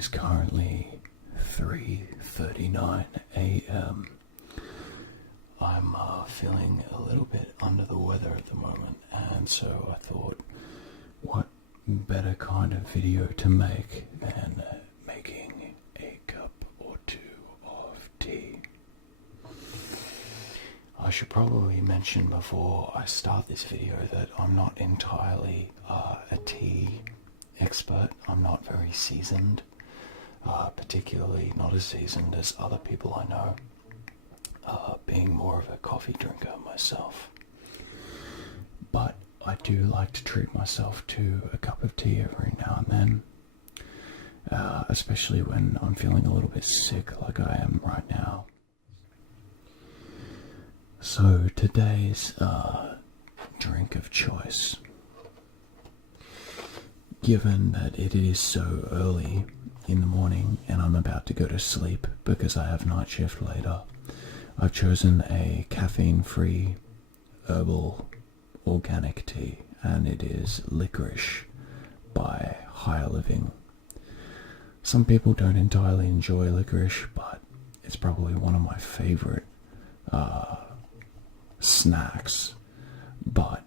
is currently 3:39 a.m. I'm feeling a little bit under the weather at the moment, and so I thought, what better kind of video to make than making a cup or two of tea. I should probably mention before I start this video that I'm not entirely a tea expert. I'm not very seasoned, particularly not as seasoned as other people I know, being more of a coffee drinker myself. But I do like to treat myself to a cup of tea every now and then, especially when I'm feeling a little bit sick like I am right now. So today's drink of choice, given that it is so early in the morning and I'm about to go to sleep because I have night shift later, I've chosen a caffeine-free herbal organic tea, and it is Licorice by Higher Living. Some people don't entirely enjoy licorice, but it's probably one of my favorite snacks. But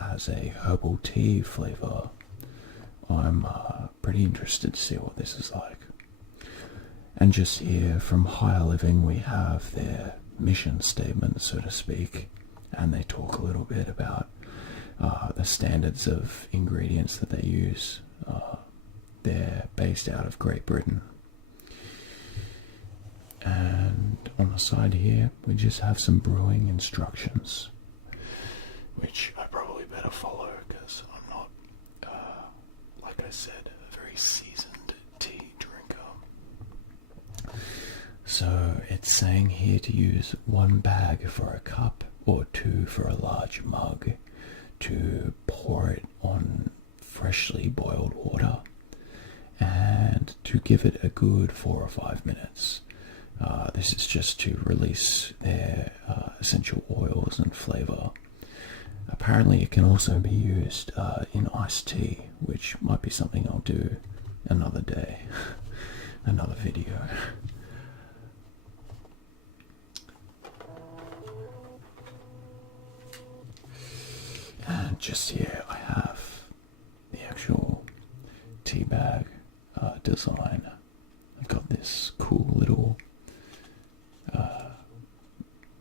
as a herbal tea flavor, I'm pretty interested to see what this is like. And just here from Higher Living, we have their mission statement, so to speak, and they talk a little bit about the standards of ingredients that they use. They're based out of Great Britain. And on the side here, we just have some brewing instructions, which I probably better follow because I'm not, like I said, a very seasoned tea drinker. So it's saying here to use 1 bag for a cup or 2 for a large mug, to pour it on freshly boiled water, and to give it a good 4 or 5 minutes. This is just to release their essential oils and flavour. Apparently it can also be used in iced tea, which might be something I'll do another day, another video. And just here I have the actual tea bag design. I've got this cool little,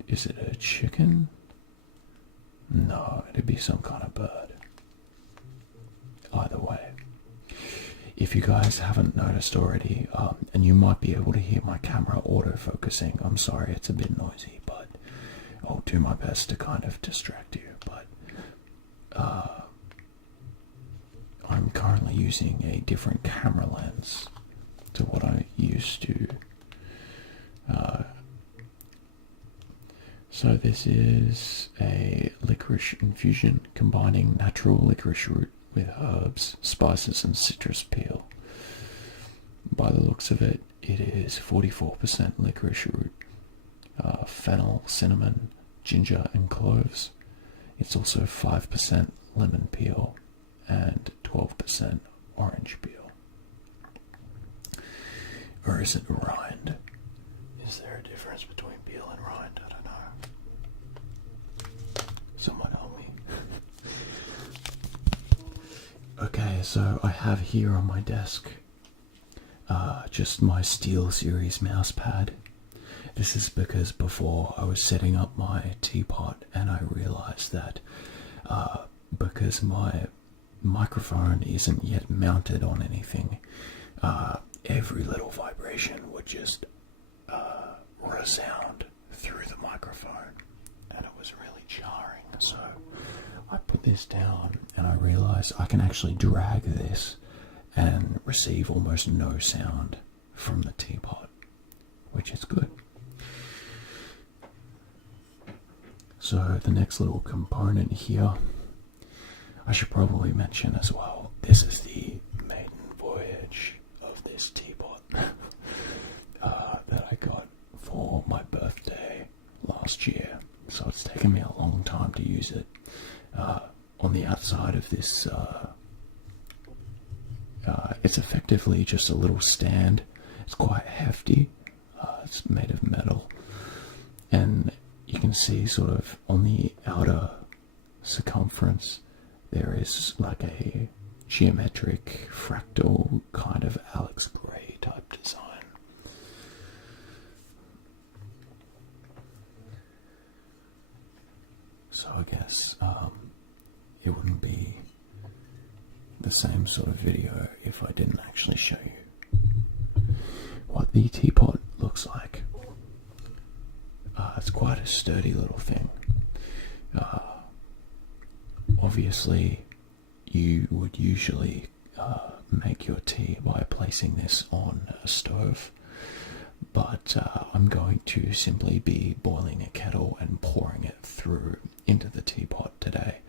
is it a chicken? No, it'd be some kind of bird. Either way, if you guys haven't noticed already, and you might be able to hear my camera auto-focusing, I'm sorry it's a bit noisy, but I'll do my best to kind of distract you. But I'm currently using a different camera lens to what I used to. So this is a licorice infusion combining natural licorice root with herbs, spices and citrus peel. By the looks of it, it is 44% licorice root, fennel, cinnamon, ginger and cloves. It's also 5% lemon peel and 12% orange peel. Or is it rind? Is there a difference between peel and rind? I don't know. Someone help me. Okay, so I have here on my desk just my SteelSeries mouse pad. This is because before I was setting up my teapot and I realized that because my microphone isn't yet mounted on anything, every little vibration would just resound through the microphone, and it was really jarring. So I put this down and I realized I can actually drag this and receive almost no sound from the teapot, which is good. So the next little component here, I should probably mention as well, this is the maiden voyage of this teapot that I got for my birthday last year. So it's taken me a long time to use it. On the outside of this it's effectively just a little stand. It's quite hefty. It's made of metal, and you can see sort of on the outer circumference there is like a geometric fractal kind of Alex Grey type design. So I guess it wouldn't be the same sort of video if I didn't actually show you what the teapot looks like. It's quite a sturdy little thing. Obviously, you would usually make your tea by placing this on a stove, but I'm going to simply be boiling a kettle and pouring it through into the teapot today,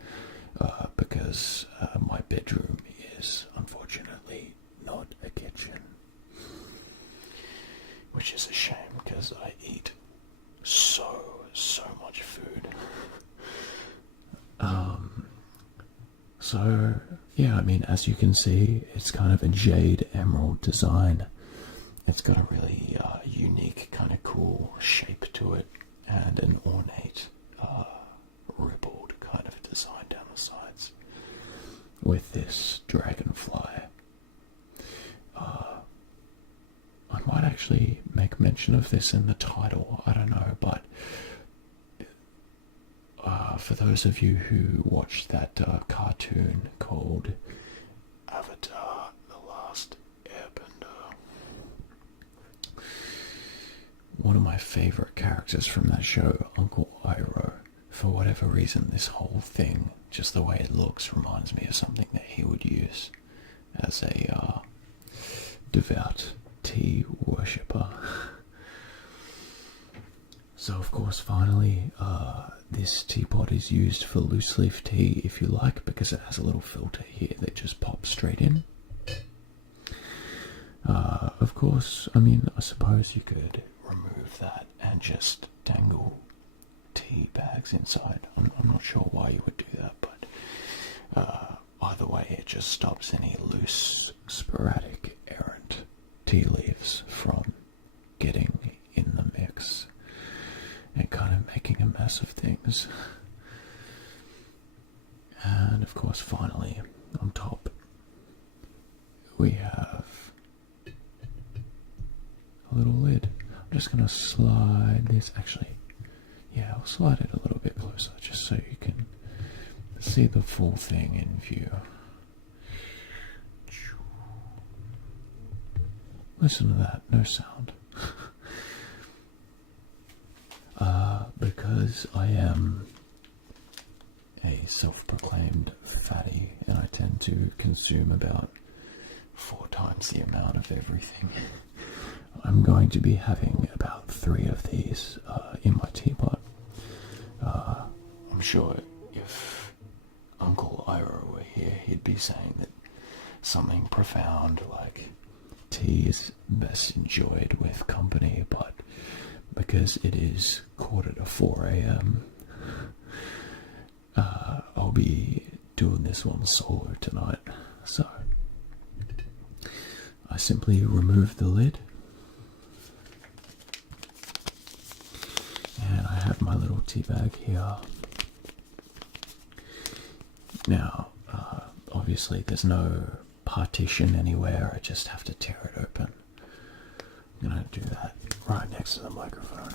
because my bedroom is unfortunately not a kitchen, which is a shame because I eat so much food. So yeah, I mean, as you can see, it's kind of a jade emerald design. It's got a really unique kind of cool shape to it, and an ornate rippled kind of design down the sides with this dragonfly. I might actually make mention of this in the title, I don't know, but for those of you who watched that cartoon called Avatar: The Last Airbender, one of my favourite characters from that show, Uncle Iroh, for whatever reason, this whole thing, just the way it looks, reminds me of something that he would use as a devout tea worshipper. So of course, finally, this teapot is used for loose leaf tea, if you like, because it has a little filter here that just pops straight in. Of course, I mean, I suppose you could remove that and just dangle tea bags inside. I'm not sure why you would do that, but either way, it just stops any loose, sporadic, errant tea leaves from getting in the mix and kind of making a mess of things. And of course, finally, on top, we have a little lid. I'm just going to slide this, actually, yeah, I'll slide it a little bit closer just so you can see the full thing in view. Listen to that, no sound. Because I am a self-proclaimed fatty and I tend to consume about 4 times the amount of everything, I'm going to be having about 3 of these in my teapot. I'm sure if Uncle Iroh were here, he'd be saying that something profound like tea is best enjoyed with company, but because it is 4:45 a.m, I'll be doing this one solo tonight. So I simply remove the lid, and I have my little tea bag here. Now, obviously there's no partition anywhere, I just have to tear it open. I'm going to do that right next to the microphone.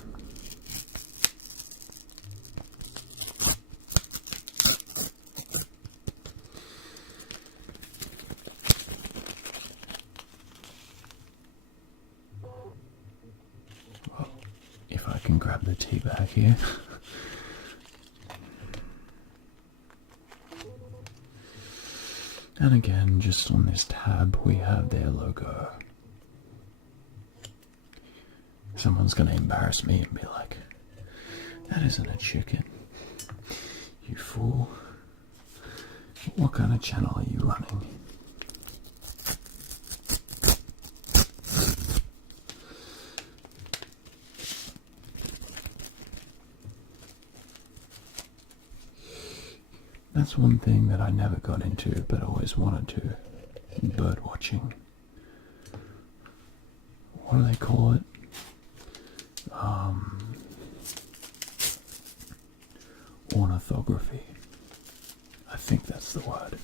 Well, if I can grab the tea bag here. And again, just on this tab, we have their logo. Someone's going to embarrass me and be like, that isn't a chicken. You fool. What kind of channel are you running? That's one thing that I never got into, but always wanted to. bird watching. What do they call it? Ornithography. I think that's the word.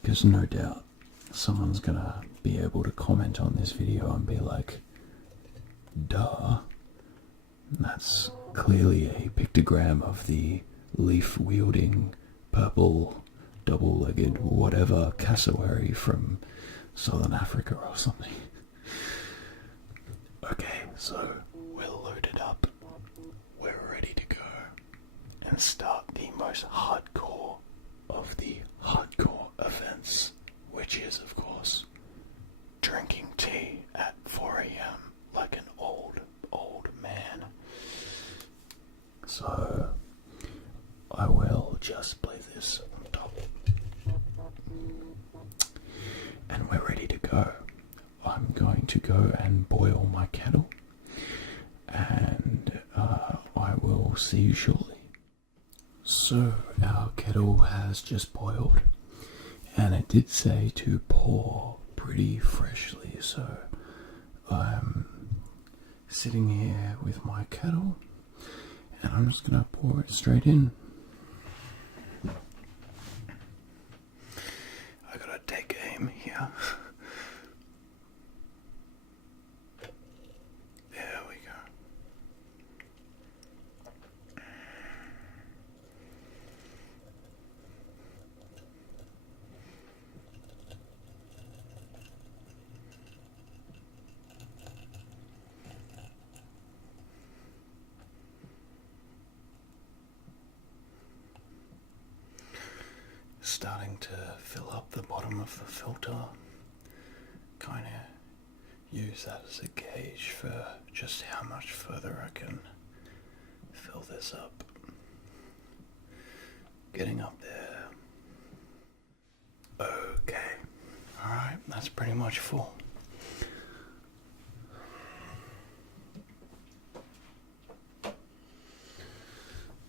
Because no doubt someone's gonna be able to comment on this video and be like, duh, that's clearly a pictogram of the leaf-wielding, purple, double-legged, whatever cassowary from Southern Africa or something. Okay, so we're loaded up. We're ready to go and start the most hardcore of the hardcore events, which is, of course, drinking tea at 4 a.m. like an old man. So I will just play this on top. And we're ready to go. I'm going to go and boil my kettle, and I will see you shortly. So our kettle has just boiled, and it did say to pour pretty freshly, so I'm sitting here with my kettle and I'm just gonna pour it straight in. I gotta take aim here. There we go. Starting to fill up the bottom of the filter. Kind of use that as a gauge for just how much further I can fill this up. Getting up there. Okay. Alright, that's pretty much full.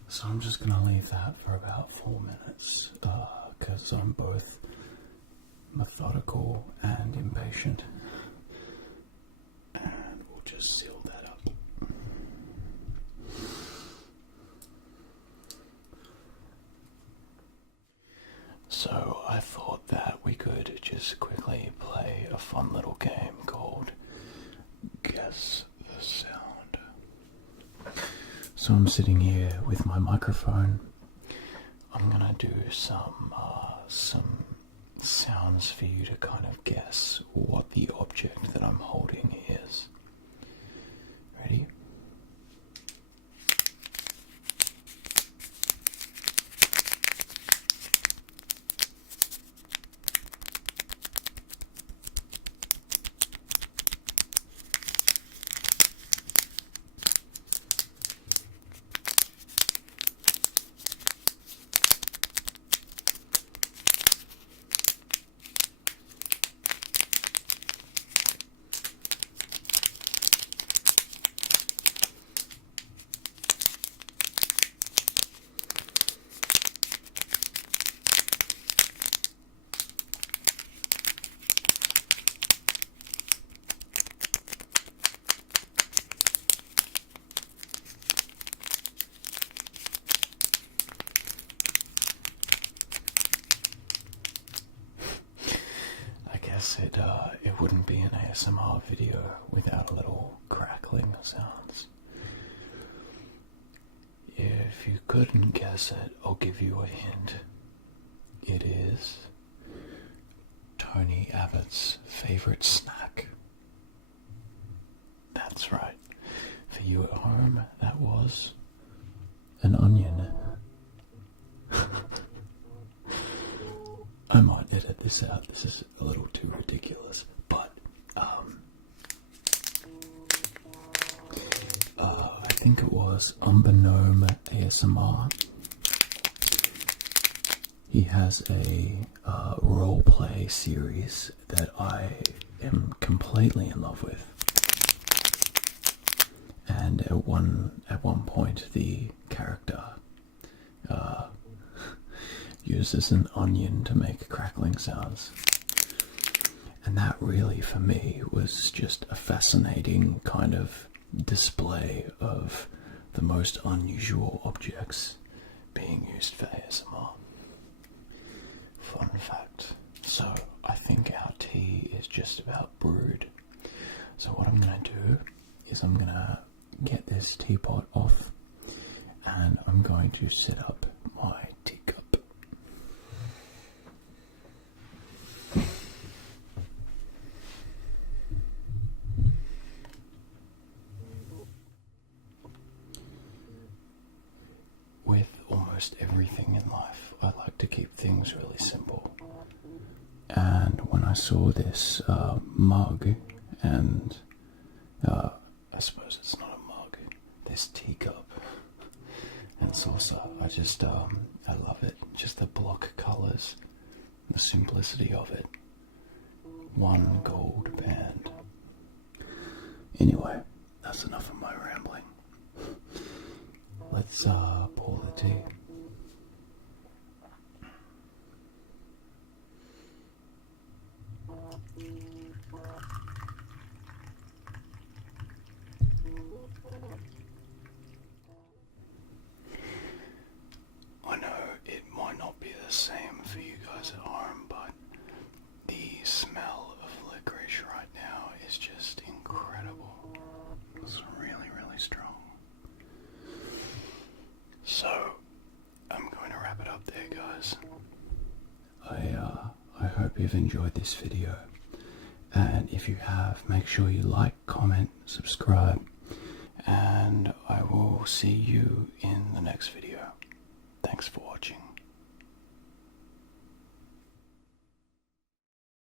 So I'm just going to leave that for about 4 minutes, because I'm both methodical and impatient. And we'll just seal that up. So I thought that we could just quickly play a fun little game called Guess the Sound. So I'm sitting here with my microphone. I'm gonna do some sounds for you to kind of guess what the object that I'm holding is. Ready? It wouldn't be an ASMR video without a little crackling sounds. If you couldn't guess it, I'll give you a hint. It is Tony Abbott's favorite snack. That's right. For you at home, that was an onion. I might edit this out. This is a little too ridiculous, but I think it was Unbeknown ASMR. He has a role-play series that I am completely in love with, and at one point the character uses an onion to make crackling sounds. And that really, for me, was just a fascinating kind of display of the most unusual objects being used for ASMR. Fun fact. So, I think our tea is just about brewed. So what I'm going to do is I'm going to get this teapot off and I'm going to set up my teacup. With almost everything in life, I like to keep things really simple. And when I saw this mug, and I suppose it's not a mug, this teacup and saucer, I just, I love it. Just the block colours, the simplicity of it. One gold band. Anyway, that's enough of my rambling. Let's pour the tea. I know it might not be the same for you guys at home, but the smell of licorice right now is just incredible. It's really, really strong. So, I'm going to wrap it up there, guys. I hope you've enjoyed this video. And if you have, make sure you like, comment, subscribe. And I will see you in the next video. Thanks for watching.